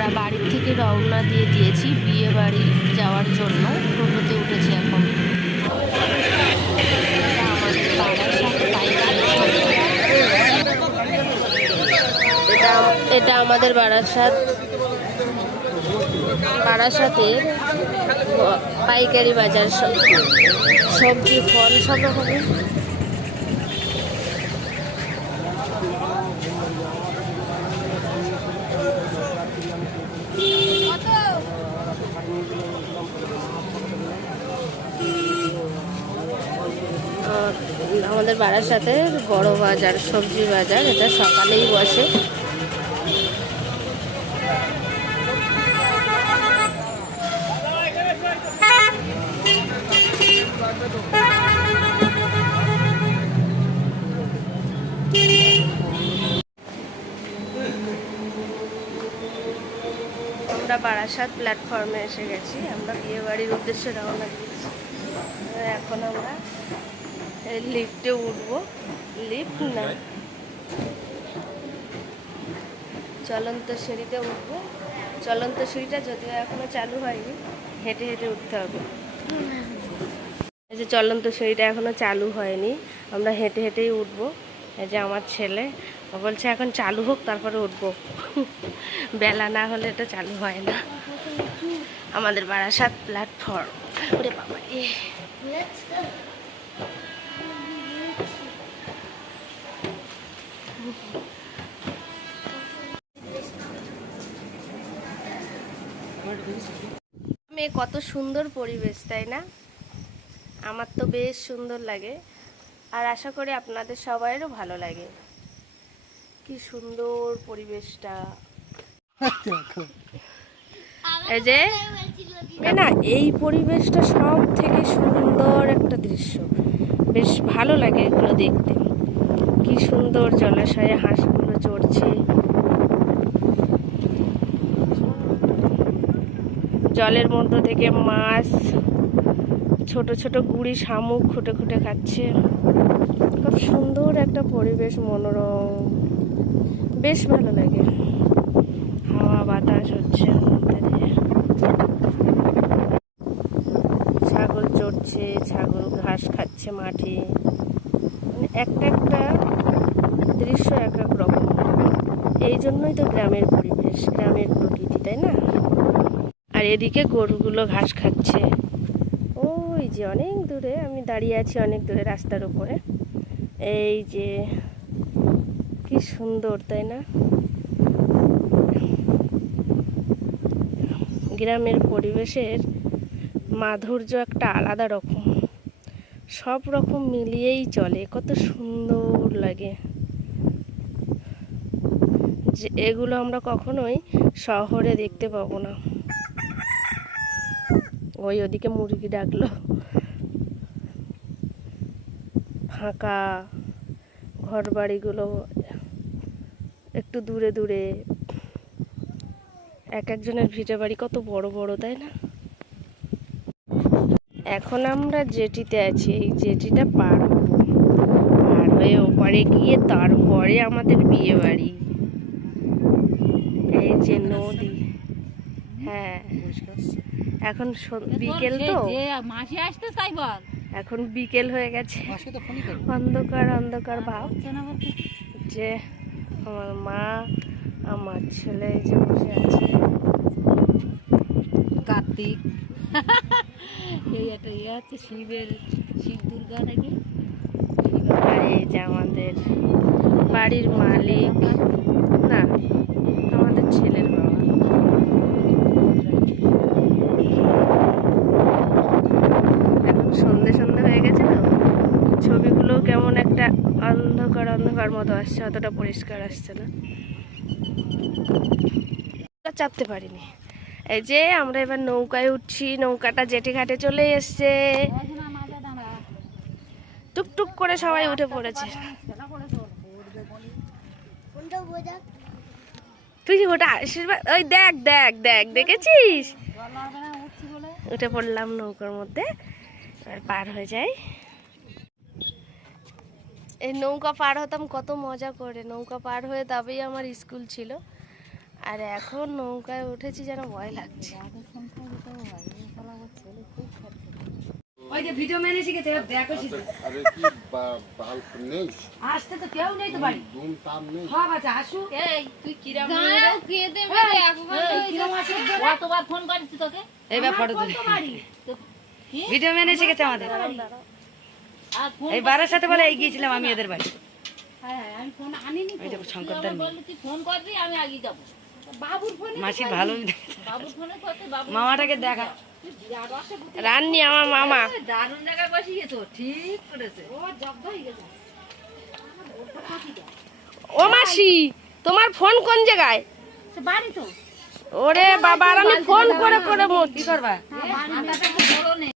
আমরা বাড়ির থেকে রওনা দিয়ে দিয়েছি বিয়ে বাড়ি যাওয়ার জন্য। টোটোতে উঠেছি এখন। এটা আমাদের বারাসাত। বারাসাত পাইকারি বাজার সব- সবজি ফল সব রকমের। আমাদের বারাসাতে বড় বাজার, সবজি বাজার, এটা সকালেই বসে। আমরা বারাসাত প্ল্যাটফর্মে এসে গেছি। আমরা বিয়ে বাড়ির উদ্দেশ্যে রওনা দিয়েছি এখন আমরা লিফটে উঠবো। লিফট না। চলন্ত সিঁড়িতে উঠবো। চলন্ত সিঁড়িটা যদিও এখনও চালু হয়নি হেঁটে হেঁটে উঠতে হবে। এই যে চলন্ত সিঁড়িটা এখনও চালু হয়নি আমরা হেঁটে হেঁটেই উঠবো। এই যে আমার ছেলে ও বলছে এখন চালু হোক তারপরে উঠবো। বেলা না হলে এটা চালু হয় না। আমাদের বারাসাত প্ল্যাটফর্ম ওরে বাবা রে মে কত সুন্দর পরিবেশ, তাই না? আমার তো বেশ সুন্দর লাগে আর আশা করি আপনাদের সবাইয়েরও ভালো লাগে। কি সুন্দর পরিবেশটা। এই যে না, এই পরিবেশটা সব থেকে সুন্দর একটা দৃশ্য। বেশ ভালো লাগে এগুলো দেখতে। কি সুন্দর জলাশয়ে হাঁসগুলো চড়ছে। জলের মধ্যে থেকে মাছ, ছোট ছোট গুড়ি, শামুক খুঁটে খুঁটে খাচ্ছে। খুব সুন্দর একটা পরিবেশ, মনোরম। বেশ ভালো লাগে। হাওয়া, বাতাস হচ্ছে ছাগল চড়ছে, ছাগল ঘাস খাচ্ছে মাঠে। মানে একটা একটা দৃশ্য এক এক রকম। এই জন্যই তো গ্রামের পরিবেশ, গ্রামের প্রকৃতি, তাই না? আর এদিকে গরুগুলো ঘাস খাচ্ছে। ওই যে অনেক দূরে, আমি দাঁড়িয়ে আছি অনেক দূরে রাস্তার উপরে। এই যে, কি সুন্দর, তাই না? গ্রামের পরিবেশের মাধুর্য একটা আলাদা রকম। সব রকম মিলিয়েই চলে, কত সুন্দর লাগে। যে, এগুলো আমরা কখনোই শহরে দেখতে পাবো না। ওই ওদিকে মুরগি ডাকলো। ফাঁকা ঘর বাড়িগুলো একটু দূরে দূরে। এক একজনের ভিটে বাড়ি কত বড় বড়, তাই না? এখন আমরা জেটিতে আছি, এই জেটিটা পার। পার হয়ে ওপারে গিয়ে তারপরে আমাদের বিয়ে বাড়ি। এই যে নদী। হ্যাঁ। এখন বিকেল তো। যে মাসি আসতে চাই বল। এখন বিকেল হয়ে গেছে। অন্ধকার অন্ধকার ভাব। যে আমার মা আমার ছেলে এই যে বসে আছে। কার্তিক। এই একটা ইয়ে আছে শিবের শিব দুর্গা নাকি? এই যে আমাদের বাড়ির মালিক না আমাদের ছেলের বাবা এখন সন্ধে সন্ধে হয়ে গেছে তো ছবিগুলো কেমন একটা অন্ধকার অন্ধকার মতো আসছে, অতটা পরিষ্কার আসছে না। চাপতে পারিনি। এই যে আমরা এবার নৌকায় উঠছি, নৌকাটা জেঠে ঘাটে চলে এসছে। টুকটুক করে সবাই উঠে পড়েছে। তুই কি ওটা আশীর্বাদ? ওই দেখ দেখ দেখ, দেখেছিস? উঠে পড়লাম নৌকার মধ্যে, এবার পার হয়ে যাই। এই নৌকা পার হতাম কত মজা করে। নৌকা পার হয়ে তবেই আমার স্কুল ছিল। আর এখন নৌকায় উঠেছি যেন ভয় লাগছে। ওই যে ভিডিও ম্যানে শিখেছে দেখো আরে কি বা- নেই? আসতে তো কেউ নেই তো বাড়ি। ধুম তাম নেই। সব আছে আসু এই তুই কিরাম গাঁয়েও কেঁদে মেরে কিরম কতবার ফোন করেছি তোকে? এইবার ফটো তুলি ভিডিও ম্যানে শিখেছে আমাদের। এই বারের সাথে বলে গিয়েছিলাম আমি এদের বাড়ি। হ্যাঁ হ্যাঁ, মামাটাকে দেখা। রান্নি আমার মামা। দারুণ জায়গায় বসিয়েছো ঠিক করেছে। ও হয়ে মাসি তোমার ফোন কোন জায়গায়? বাড়ি তো। ওরে বাবা আর আমি ফোন করে করে কি করবা? নেই।